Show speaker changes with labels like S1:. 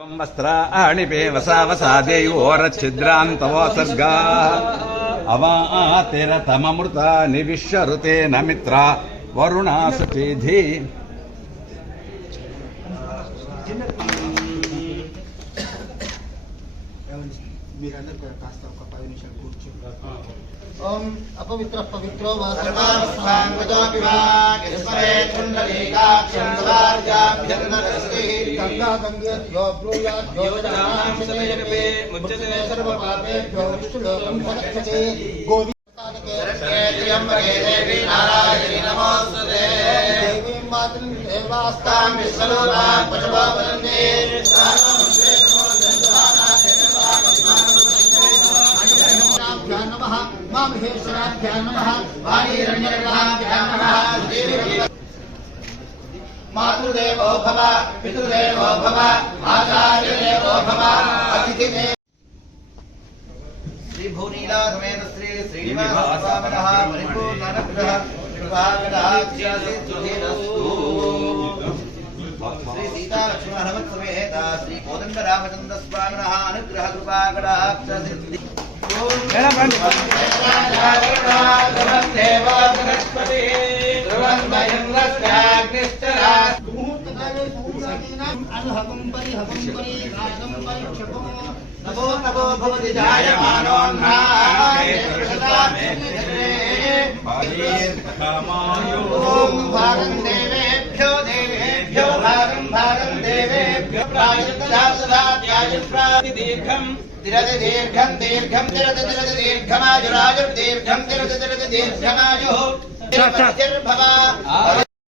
S1: त्वं वस्त्राणि वसा वसा देयोरच्छिद्रान् तवोसर्गा अवातिरतममृता निविश्वरुते न मित्रा। वरुणा सुचेधि।
S2: अपवित्रः पवित्रो वा गंगा गंगे यो ब्रूया यो जनानां समयरपे मुच्यते सर्व पापेभ्यो विष्णुलोकं प्रदक्षते गोविंद
S3: त्र्यम्बके देवी नारायणी नमोस्तुते
S2: देवीं मातृं देवास्तां विश्वरूपां प्रजवावन्दे
S3: सर्वं
S2: नमो नमः मामहेश्वराभ्यां नमः वाणीरण्यराभ्यां
S3: नमः मातृदेवो भव पितृदेवो भव आचार्यदेवो भव अतिथिदेव श्रीभूनीलासमेत श्री श्रीनिवासवामनः परिपूर्णानुग्रह कृपाकरः चिरसिद्धिरस्तु श्री सीतालक्ष्मण नभो नभो दीर्घम
S1: ॐ
S3: भागं देवेभ्यो देवेभ्यो भागं भागं तिरति तिरति तिरति दीर्घमायुरायुर्दीर्घं तिरति तिरति दीर्घमायुः